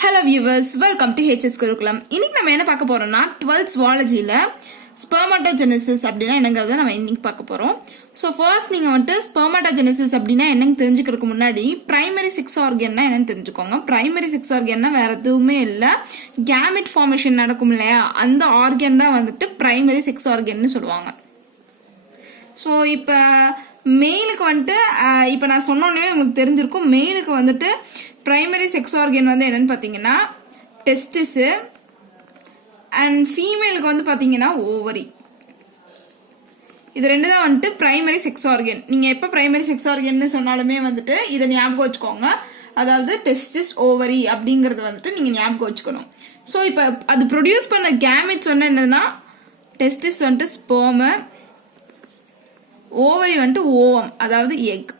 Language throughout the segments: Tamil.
Hello viewers, welcome to HS Curriculum. இன்னைக்கு நம்ம என்ன பார்க்க போறோம்னா 12th zoologyல spermatogenesis அப்படினா என்னங்கறத நம்ம இன்னைக்கு பார்க்க போறோம். So first நீங்க வந்து spermatogenesis அப்படினா என்னன்னு தெரிஞ்சுக்கிறதுக்கு முன்னாடி primary sex organனா என்னன்னு தெரிஞ்சுக்கோங்க. Primary sex organனா வேற எதுவுமே இல்ல, gamete formation நடக்கும் இல்லையா, அந்த organ தான் வந்துட்டு primary sex organனு சொல்லுவாங்க. So இப்போ மேலுக்கு வந்துட்டு இப்போ நான் சொன்னோன்னே உங்களுக்கு தெரிஞ்சிருக்கும், மேலுக்கு வந்துட்டு பிரைமரி செக்ஸ் ஆர்கன் வந்து என்னன்னு பார்த்தீங்கன்னா டெஸ்டிஸ், அண்ட் ஃபீமேலுக்கு வந்து பார்த்தீங்கன்னா ஓவரி. இது ரெண்டு தான் வந்துட்டு பிரைமரி செக்ஸ் ஆர்கன். நீங்கள் எப்போ பிரைமரி செக்ஸ் ஆர்கன்னு சொன்னாலுமே வந்துட்டு இதை ஞாபகம் வச்சுக்கோங்க. அதாவது டெஸ்டிஸ் ஓவரி அப்படிங்கிறது வந்துட்டு நீங்கள் ஞாபகம் வச்சுக்கணும். ஸோ இப்போ அது ப்ரொடியூஸ் பண்ண கேமெட்ஸ் வந்து என்னன்னா டெஸ்டிஸ் வந்துட்டு ஸ்பெர்மு, ஓவரி வந்துட்டு ஓவம் அதாவது எக்.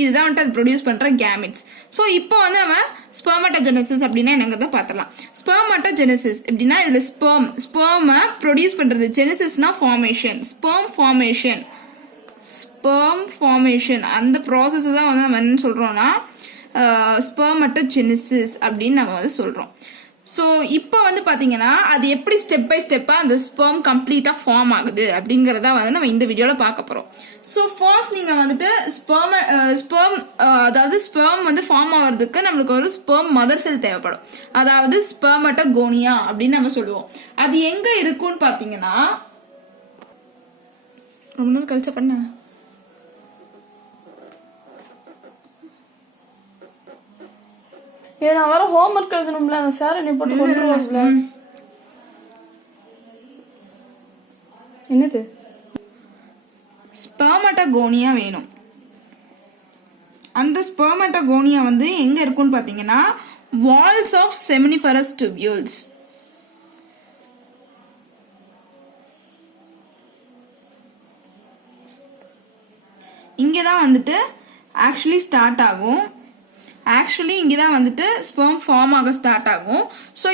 இதுதான் வந்துட்டு அது ப்ரொடியூஸ் பண்ற கேமெட்ஸ். ஸோ இப்போ வந்து நம்ம ஸ்பெர்மட்டோஜெனசிஸ் அப்படின்னா என்னங்கிறத பார்த்துலாம். ஸ்பெர்மட்டோஜெனசிஸ் அப்படின்னா இதுல ஸ்பெர்மை ப்ரொடியூஸ் பண்றது, ஜெனசிஸ்னா ஃபார்மேஷன், ஸ்பெர்ம் ஃபார்மேஷன் அந்த ப்ராசஸ் தான் வந்து நம்ம என்ன சொல்றோம்னா ஸ்பெர்மட்டோஜெனசிஸ் அப்படின்னு நம்ம வந்து சொல்றோம். ஸோ இப்போ வந்து பார்த்தீங்கன்னா அது எப்படி ஸ்டெப் பை ஸ்டெப்பாக அந்த ஸ்பெர்ம் கம்ப்ளீட்டாக ஃபார்ம் ஆகுது அப்படிங்கிறத வந்து நம்ம இந்த வீடியோவில் பார்க்க போகிறோம். ஸோ ஃபர்ஸ்ட் நீங்கள் வந்துட்டு அதாவது ஸ்பெர்ம் வந்து ஃபார்ம் ஆகிறதுக்கு நம்மளுக்கு ஒரு ஸ்பெர்ம் மதர் செல் தேவைப்படும், அதாவது ஸ்பெர்மட்டோகோனியா அப்படின்னு நம்ம சொல்லுவோம். அது எங்கே இருக்குன்னு பார்த்தீங்கன்னா ரொம்ப நாள் கழிச்ச பண்ண நான் வர ஹோம்ஒர்க் எழுதணும்ல, அந்த சார் என்னை போட்டு கொண்டுருவாங்கல. என்னது ஸ்பெர்மட்டோகோனியா வேணும். அந்த ஸ்பெர்மட்டோகோனியா வந்து எங்க இருக்குன்னு பாத்தீங்கன்னா வால்ஸ் ஆஃப் செமினிஃபரஸ் டியூபியூல்ஸ். இங்கதான் வந்துட்டு ஆக்சுவலி ஸ்டார்ட் ஆகும். ஆக்சுவலி இங்கே தான் வந்துட்டு ஸ்பெர்ம் ஃபார்ம் ஆக ஸ்டார்ட் ஆகும். ஸோ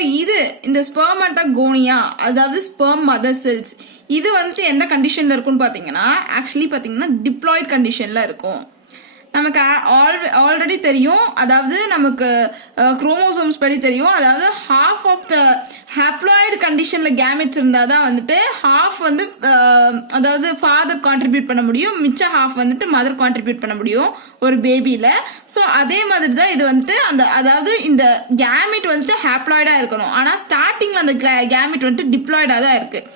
இந்த ஸ்பெர்மட்டோகோனியா அதாவது ஸ்பெர்ம் மதர் செல்ஸ் இது வந்துட்டு எந்த கண்டிஷனில் இருக்குன்னு பார்த்தீங்கன்னா ஆக்சுவலி பார்த்தீங்கன்னா டிப்ளாய்ட் கண்டிஷனில் இருக்கும். நமக்கு ஆல்ரெடி தெரியும், அதாவது நமக்கு குரோமோசோம்ஸ் படி தெரியும், அதாவது ஹாஃப் ஆஃப் த ஹாப்ளாய்டு கண்டிஷனில் கேமெட்ஸ் இருந்தால் தான் வந்துட்டு ஹாஃப் வந்து அதாவது ஃபாதர் கான்ட்ரிபியூட் பண்ண முடியும், மிச்ச ஹாஃப் வந்துட்டு மதர் கான்ட்ரிபியூட் பண்ண முடியும் ஒரு பேபியில். ஸோ அதே மாதிரி தான் இது வந்துட்டு அதாவது இந்த கேமெட் வந்துட்டு ஹாப்ளாய்டாக இருக்கணும், ஆனால் ஸ்டார்டிங்கில் அந்த கேமெட் வந்துட்டு டிப்ளாய்டாக தான் இருக்குது.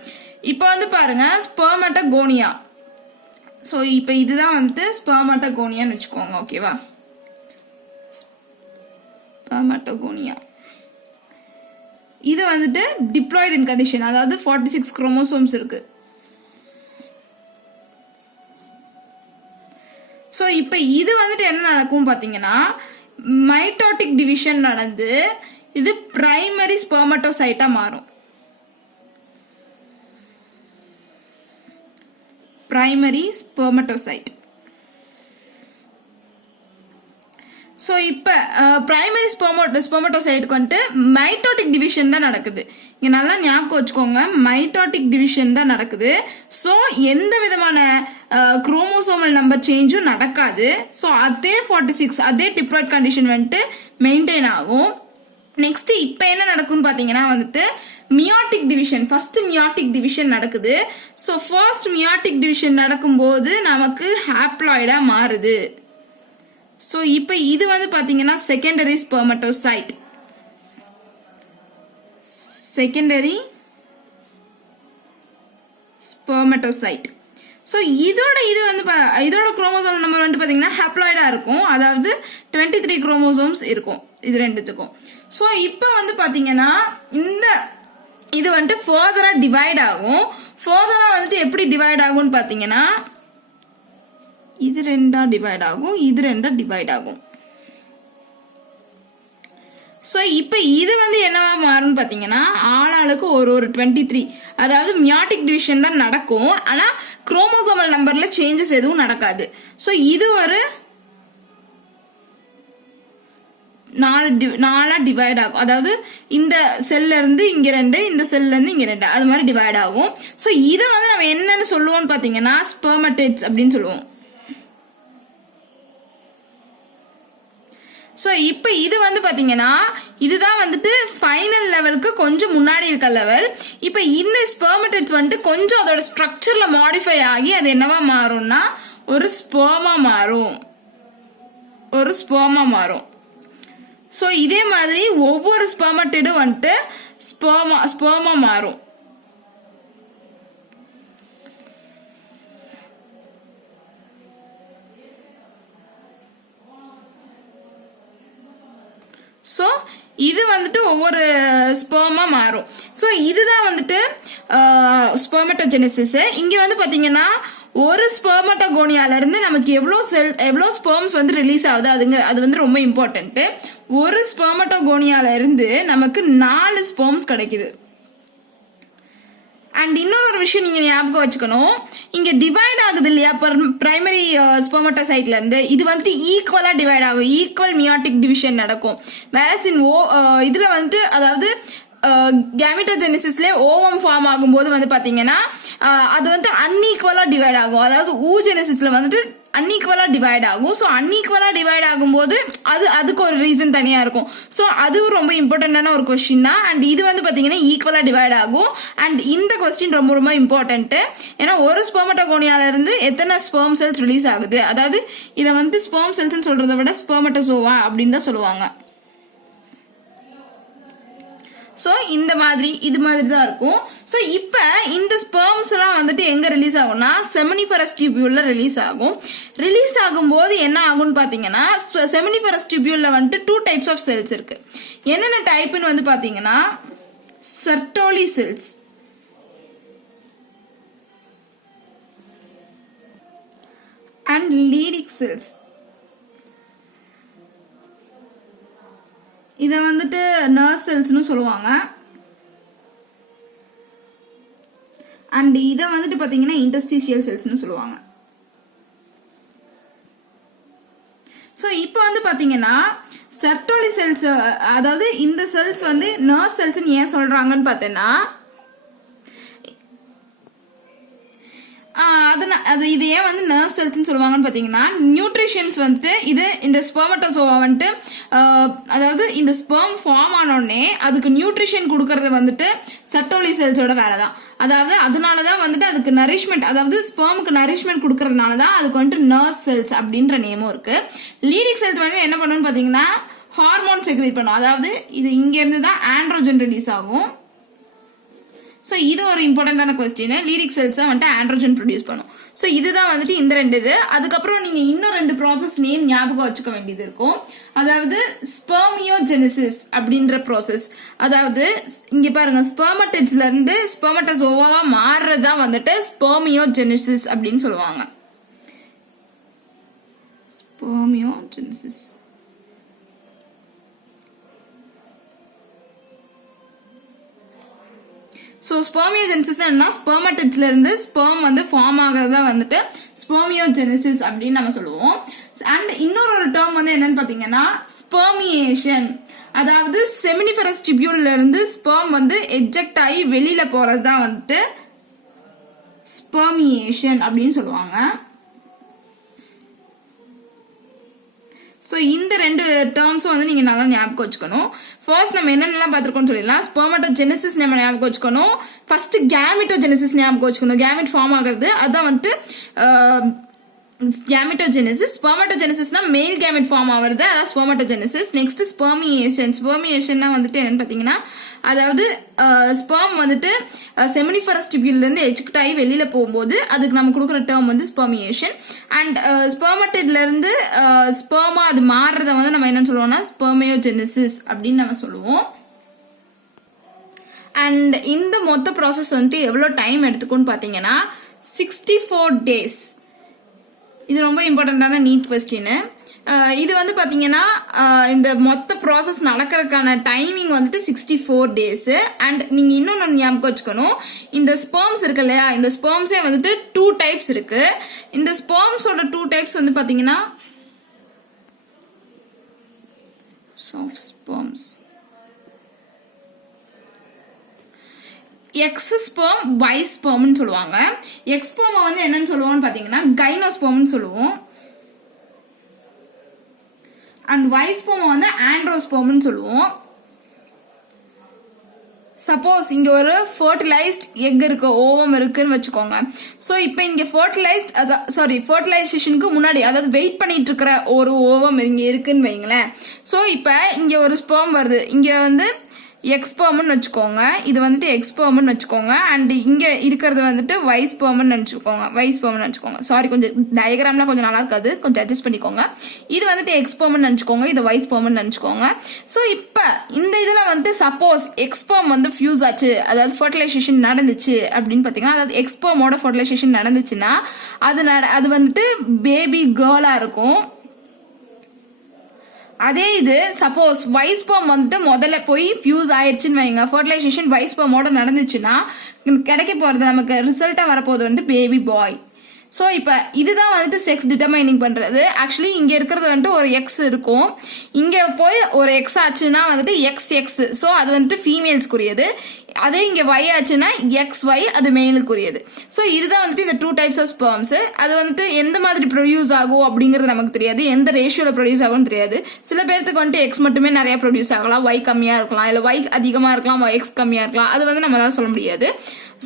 இப்போ வந்து பாருங்க ஸ்பெர்மட்டோகோனியா. ஸோ இப்போ இதுதான் வந்துட்டு ஸ்பெர்மட்டோகோனியான்னு வச்சுக்கோங்க, ஓகேவா? ஸ்பெர்மட்டோகோனியா இது வந்துட்டு டிப்ளாய்டு இன் கண்டிஷன், அதாவது 46 குரோமோசோம்ஸ் இருக்கு. ஸோ இப்போ இது வந்துட்டு என்ன நடக்கும் பார்த்தீங்கன்னா மைட்டோட்டிக் டிவிஷன் நடந்து இது பிரைமரி ஸ்பெர்மட்டோசைட்டா மாறும். பிரைமரி ஸ்பெர்மட்டோசைட். ஸோ இப்போ பிரைமரி ஸ்பெர்மட்டோசைட்டுக்கு வந்துட்டு மைட்டோட்டிக் டிவிஷன் தான் நடக்குது. இங்கே நல்லா ஞாபகம் வச்சுக்கோங்க, மைட்டோட்டிக் டிவிஷன் தான் நடக்குது. ஸோ எந்த விதமான குரோமோசோமல் நம்பர் சேஞ்சும் நடக்காது. ஸோ அதே 46 அதே டிப்ளாய்ட் கண்டிஷன் வந்துட்டு மெயின்டைன் ஆகும். நெக்ஸ்ட் இப்போ என்ன நடக்கும்னு பார்த்தீங்கன்னா வந்துட்டு meiotic division, first meiotic division நடக்குது. ஸோ ஃபர்ஸ்ட் மியாட்டிக் டிவிஷன் நடக்கும்போது நமக்கு ஹாப்ளாய்டா மாறுது. ஸோ இப்போ இது வந்து பார்த்தீங்கன்னா செகண்டரி ஸ்பெர்மட்டோசைட், செகண்டரி ஸ்பெர்மட்டோசைட். ஸோ இதோட குரோமோசோம் நம்பர் வந்து பார்த்தீங்கன்னா ஹாப்ளாய்டா இருக்கும், அதாவது 23 குரோமோசோம்ஸ் இருக்கும் இது ரெண்டுத்துக்கும். ஸோ இப்போ வந்து பார்த்தீங்கன்னா இது வந்துட்டு ஃபர்தரா டிவைட் ஆகும். ஃபர்தரா வந்துட்டு எப்படி டிவைட் ஆகும்னு பார்த்தீங்கன்னா இது ரெண்டா டிவைட் ஆகும், இது ரெண்டா டிவைட் ஆகும். ஸோ இப்போ இது வந்து என்னவா மாறும்னு பார்த்தீங்கன்னா ஆளாளுக்கு ஒரு 23, அதாவது மியாட்டிக் டிவிஷன் தான் நடக்கும், ஆனால் குரோமோசோமல் நம்பர்ல சேஞ்சஸ் எதுவும் நடக்காது. ஸோ இது ஒரு 4 டிவைட் ஆகும், அதாவது இந்த செல்ல இருந்து இங்க 2, இந்த செல்ல இருந்து இங்க 2, அது மாதிரி டிவைட் ஆகும். ஸோ இதை வந்து நம்ம என்னன்னு சொல்லுவோம்னு பார்த்தீங்கன்னா ஸ்பெர்மடேட்ஸ் அப்படின்னு சொல்லுவோம். ஸோ இப்போ இது வந்து பார்த்தீங்கன்னா இதுதான் வந்துட்டு ஃபைனல் லெவலுக்கு கொஞ்சம் முன்னாடி இருக்க லெவல். இப்போ இந்த ஸ்பெர்மடிட்ஸ் வந்துட்டு கொஞ்சம் அதோட ஸ்ட்ரக்சரில் மாடிஃபை ஆகி அது என்னவா மாறும்னா ஒரு ஸ்பெர்மா மாறும். ஸோ இதே மாதிரி ஒவ்வொரு ஸ்பெர்மடிடும் வந்துட்டு ஸ்பெர்மா மாறும். ஸோ இது வந்துட்டு ஒவ்வொரு ஸ்பெர்மா மாறும். ஸோ இதுதான் வந்துட்டு ஸ்பெர்மட்டோஜெனிசிஸ். இங்கே வந்து பார்த்தீங்கன்னா ஒரு ஸ்பெர்மட்டோகோனியாலேருந்து நமக்கு எவ்வளோ ஸ்பெர்ம்ஸ் வந்து ரிலீஸ் ஆகுது அது வந்து ரொம்ப இம்பார்ட்டன்ட்டு. ஒரு ஸ்பெர்மட்டோகோனியாலேருந்து நமக்கு 4 ஸ்பெர்ம்ஸ் கிடைக்குது. அண்ட் இன்னொரு விஷயம் நீங்கள் ஞாபகம் வச்சுக்கணும், இங்கே டிவைட் ஆகுது இல்லையா பிரைமரி ஸ்பெர்மட்டோசைட்ல இருந்து, இது வந்துட்டு ஈக்குவலாக டிவைட் ஆகும், ஈக்குவல் மியாட்டிக் டிவிஷன் நடக்கும். வேறஸ் இன் இதில் வந்துட்டு அதாவது கேமிட்டோஜெனிசிஸ்லேயே ஓவம் ஃபார்ம் ஆகும்போது வந்து பார்த்தீங்கன்னா அது வந்து அன்ஈக்குவலாக டிவைட் ஆகும். அதாவது ஊஜெனிசிஸில் வந்துட்டு அன்ஈக்குவலாக டிவைட் ஆகும். ஸோ அன்ஈக்குவலாக டிவைட் ஆகும்போது அதுக்கு ஒரு ரீசன் தனியாக இருக்கும். ஸோ அதுவும் ரொம்ப இம்பார்ட்டண்ட்டான ஒரு கொஸ்டின் தான். அண்ட் இது வந்து பார்த்தீங்கன்னா ஈக்குவலாக டிவைட் ஆகும். அண்ட் இந்த கொஸ்டின் ரொம்ப ரொம்ப இம்பார்ட்டன்ட்டு. ஏன்னா ஒரு ஸ்பெர்மட்டோகோனியாலேருந்து எத்தனை ஸ்பெர்ம் செல்ஸ் ரிலீஸ் ஆகுது, அதாவது இதை வந்து ஸ்பெர்ம் செல்ஸ்ன்னு சொல்கிறத விட ஸ்பெர்மட்டோசோவா அப்படின்னு தான் சொல்லுவாங்க. ஸோ இது மாதிரி தான் இருக்கும். ஸோ இப்போ இந்த ஸ்பெர்ம்ஸ் எல்லாம் வந்துட்டு எங்கே ரிலீஸ் ஆகும்னா செமினிஃபரஸ் டியூபியூலில் ரிலீஸ் ஆகும். ரிலீஸ் ஆகும்போது என்ன ஆகும்னு பார்த்தீங்கன்னா செமினிஃபரஸ் டியூபியூலில் வந்துட்டு 2 டைப்ஸ் ஆஃப் செல்ஸ் இருக்கு. என்னென்ன டைப்னு வந்து பார்த்தீங்கன்னா Sertoli cells and Leydig cells. இதை வந்துட்டு நர்வ் செல்ஸ்னு சொல்லுவாங்க. அண்ட் இதை வந்துட்டு பார்த்தீங்கன்னா இன்டர்ஸ்டிஷியல் செல்ஸ்னு சொல்லுவாங்க. ஸோ இப்போ வந்து பார்த்தீங்கன்னா செர்டோலி செல்ஸ், அதாவது இந்த செல்ஸ் வந்து நர்வ் செல்ஸ்ன்னு ஏன் சொல்றாங்கன்னு பார்த்தேன்னா இது ஏன் வந்து நர்வ் செல்ஸ்ன்னு சொல்லுவாங்கன்னு பார்த்தீங்கன்னா நியூட்ரிஷன்ஸ் வந்துட்டு இந்த ஸ்பெர்மட்டோசோவா வந்துட்டு அதாவது இந்த ஸ்பெர்ம் ஃபார்ம் ஆனோடனே அதுக்கு நியூட்ரிஷன் கொடுக்கறது வந்துட்டு செர்டோலி செல்ஸோட வேலை தான். அதாவது அதனால தான் வந்துட்டு அதுக்கு நரிஷ்மெண்ட், அதாவது ஸ்பெர்முக்கு நரிஷ்மெண்ட் கொடுக்கறதுனால தான் அதுக்கு வந்துட்டு நர்வ் செல்ஸ் அப்படின்ற நேமும் இருக்கு. லீடிக் செல்ஸ் வந்து என்ன பண்ணுன்னு பார்த்தீங்கன்னா ஹார்மோன் செக்ரேட் பண்ணும். அதாவது இது இங்கேருந்து தான் ஆண்ட்ரோஜன் ரிலீஸ் ஆகும். ஸோ இது ஒரு இம்பார்ட்டண்டான கொஸ்டின். லீடிக் செல்ஸ் தான் வந்துட்டு ஆண்ட்ரோஜன் ப்ரொடியூஸ் பண்ணும். ஸோ இதுதான் வந்துட்டு இந்த 2 இது. அதுக்கப்புறம் நீங்கள் இன்னும் 2 ப்ராசஸ் நேம் ஞாபகம் வச்சுக்க வேண்டியது இருக்கும். அதாவது ஸ்பெர்மியோஜெனிசிஸ் அப்படின்ற ப்ராசஸ். அதாவது இங்கே பாருங்க, ஸ்பெர்மடிட்ஸ்ல இருந்து ஸ்பெர்மட்டோசோவாவா மாறுறதா வந்துட்டு ஸ்பெர்மியோஜெனிசிஸ் அப்படின்னு சொல்லுவாங்க. ஸ்பெர்மியோஜெனிசிஸ். ஸோ ஸ்பெர்மியோஜெனிசிஸ் என்ன, ஸ்பெர்மடிட்ஸ்ல இருந்து ஸ்பெர்ம் வந்து ஃபார்ம் ஆகிறதா வந்துட்டு ஸ்பெர்மியோஜெனிசிஸ் அப்படின்னு நம்ம சொல்லுவோம். அண்ட் இன்னொரு டேர்ம் வந்து என்னன்னு பார்த்தீங்கன்னா ஸ்பெர்மியேஷன். அதாவது செமினிஃபரஸ் டியூபியூல்ல இருந்து ஸ்பெர்ம் வந்து எஜெக்ட் ஆகி வெளியில போறது தான் வந்துட்டு ஸ்பெர்மியேஷன் அப்படின்னு சொல்லுவாங்க. ஸோ இந்த 2 டேர்ம்ஸும் வந்து நீங்கள் நல்லா ஞாபகம் வச்சுக்கணும். ஃபர்ஸ்ட் நம்ம என்னென்னலாம் பார்த்துருக்கோம்னு சொல்லிடலாம். ஸ்பெர்மட்டோஜெனிசிஸ் நம்ம ஞாபகம் வச்சுக்கணும். ஃபர்ஸ்ட் கேமிட்டோஜெனிசிஸ் ஞாபகம் வச்சுக்கணும். கேமிட் ஃபார்ம் ஆகிறது அதான் வந்துட்டு கேமிட்டோஜெனிசிஸ். ஸ்பெர்மட்டோஜெனிசிஸ்னா மெயில் கேமிட் ஃபார்ம் ஆகிறது, அதான் ஸ்பெர்மட்டோஜெனிசிஸ். நெக்ஸ்ட் ஸ்பெர்மியேஷன். ஸ்பெர்மியேஷன்னா வந்துட்டு என்னன்னு பார்த்தீங்கன்னா அதாவது ஸ்பெர்ம் வந்துட்டு செமினிஃபரஸ் டியூபியூல்ல இருந்து எஜெக்ட் ஆகி வெளியில போகும்போது அதுக்கு நம்ம கொடுக்குற டேர்ம் வந்து ஸ்பெர்மியேஷன். அண்ட் ஸ்பெர்மடிட்ல இருந்து ஸ்பெர்மா அது மாறுறத வந்து நம்ம என்னன்னு சொல்லுவோம்னா ஸ்பெர்மியோஜெனிசிஸ் அப்படின்னு நம்ம சொல்லுவோம். அண்ட் இந்த மொத்த ப்ராசஸ் வந்துட்டு எவ்வளோ டைம் எடுத்துக்கும்னு பார்த்தீங்கன்னா 64 days. இது ரொம்ப இம்பார்ட்டண்டான நீட் கொஸ்டின். இது வந்து பார்த்தீங்கன்னா இந்த மொத்த ப்ராசஸ் நடக்கிறதுக்கான டைமிங் வந்துட்டு 64 days. அண்ட் நீங்கள் இன்னொன்று ஞாபகம் வச்சுக்கணும், இந்த ஸ்பெர்ம்ஸ் இருக்கு இல்லையா, இந்த ஸ்பெர்ம்ஸே வந்துட்டு 2 டைப்ஸ் இருக்கு. இந்த ஸ்பெர்ம்ஸோட 2 டைப்ஸ் வந்து பார்த்தீங்கன்னா soft sperms, X sperm, Y ஸ்பெர்ம்னு சொல்லுவாங்க. எக்ஸ் ஸ்பெர்மை வந்து என்னன்னு சொல்லுவோம்னு பார்த்தீங்கன்னா கைனோஸ்பெர்ம்னு சொல்லுவோம். அண்ட் ஒய் ஸ்பெர்மை வந்து ஆண்ட்ரோஸ்பெர்ம்னு சொல்லுவோம். சப்போஸ் இங்க ஒரு ஃபர்டிலைஸ்ட் எக் இருக்கு, ஓவம் இருக்குன்னு வச்சுக்கோங்க. ஸோ இப்போ இங்க ஃபர்டிலைசேஷனுக்கு முன்னாடி, அதாவது வெயிட் பண்ணிட்டு இருக்கிற ஒரு ஓவம் இங்க இருக்குன்னு வைங்களேன். ஸோ இப்போ இங்க ஒரு ஸ்பெர்ம் வருது, இங்க வந்து எக்ஸ்பெர்ம்னு வச்சுக்கோங்க, இது வந்துட்டு எக்ஸ்பெர்ம்னு வச்சுக்கோங்க. அண்ட் இங்க இருக்கிறது வந்துட்டு வைஸ்பெர்ம்னு நினச்சிக்கோங்க. சாரி, கொஞ்சம் டயக்ராம்லாம் கொஞ்சம் நல்லா இருக்காது, கொஞ்சம் அட்ஜஸ்ட் பண்ணிக்கோங்க. இது வந்துட்டு எக்ஸ்பெர்ம்னு நினச்சிக்கோங்க, இது வைஸ்பெர்ம்னு நினச்சிக்கோங்க. ஸோ இப்போ இந்த இதில் வந்துட்டு சப்போஸ் எக்ஸ்பெர்ம் வந்து ஃபியூஸ் ஆச்சு, அதாவது ஃபர்டிலைசேஷன் நடந்துச்சு அப்படின்னு பார்த்தீங்கன்னா, அதாவது எக்ஸ்பெர்மோட ஃபர்டிலைசேஷன் நடந்துச்சுன்னா அது வந்துட்டு பேபி கேர்ளாக இருக்கும். அதே இது சப்போஸ் வைஸ்பெர்ம் வந்துட்டு முதல்ல போய் ஃபியூஸ் ஆயிடுச்சுன்னு வைங்க, ஃபர்டிலைசேஷன் வைஸ்பெர்மோட நடந்துச்சுன்னா கிடைக்க போகிறது நமக்கு ரிசல்ட்டாக வரப்போகுது வந்து பேபி பாய். ஸோ இப்போ இதுதான் வந்துட்டு செக்ஸ் டிட்டர்மைனிங் பண்ணுறது. ஆக்சுவலி இங்கே இருக்கிறது வந்துட்டு ஒரு எக்ஸ் இருக்கும், இங்கே போய் ஒரு எக்ஸ் ஆச்சுன்னா வந்துட்டு எக்ஸ். ஸோ அது வந்துட்டு ஃபீமேல்ஸ்க்குரியது. அதே இங்கே ஒய் ஆச்சுன்னா XY, அது மேலுக்குரியது. ஸோ இதுதான் வந்துட்டு இந்த 2 டைப்ஸ் ஆஃப் ஸ்பெர்ம்ஸ். அது வந்துட்டு எந்த மாதிரி ப்ரொடியூஸ் ஆகும் அப்படிங்கிறது நமக்கு தெரியாது, எந்த ரேஷியோவில் ப்ரொடியூஸ் ஆகும்னு தெரியாது. சில பேர்த்துக்கு வந்துட்டு எக்ஸ் மட்டுமே நிறைய ப்ரொடியூஸ் ஆகலாம், ஒய் கம்மியாக இருக்கலாம், இல்லை ஒய் அதிகமாக இருக்கலாம், எக்ஸ் கம்மியாக இருக்கலாம். அது வந்து நம்மளால சொல்ல முடியாது.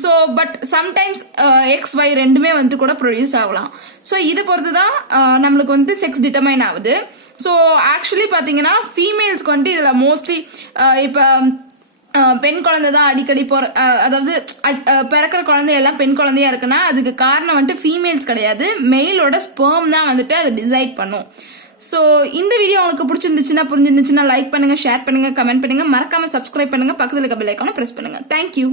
ஸோ பட் சம்டைம்ஸ் XY ரெண்டுமே வந்துட்டு கூட ப்ரொடியூஸ் ஆகலாம். ஸோ இதை பொறுத்து தான் நம்மளுக்கு வந்து செக்ஸ் டிட்டர்மைன் ஆகுது. ஸோ ஆக்சுவலி பார்த்தீங்கன்னா ஃபீமேல்ஸ்க்கு வந்துட்டு இதில் மோஸ்ட்லி இப்போ பெண் குழந்தை தான் அடிக்கடி அதாவது பிறக்கிற குழந்தை எல்லாம் பெண் குழந்தையா இருக்குன்னா அதுக்கு காரணம் வந்துட்டு ஃபீமேல்ஸ் கிடையாது, மெயிலோட ஸ்பெர்ம் தான் வந்துட்டு அதை டிசைட் பண்ணும். ஸோ இந்த வீடியோ உங்களுக்கு புரிஞ்சிருந்துச்சுன்னா லைக் பண்ணுங்க, ஷேர் பண்ணுங்க, கமெண்ட் பண்ணுங்க, மறக்காம சப்ஸ்கிரைப் பண்ணுங்க, பக்கத்தில் இருக்க பெல் ஐக்கானை பிரஸ் பண்ணுங்க. தேங்க்யூ.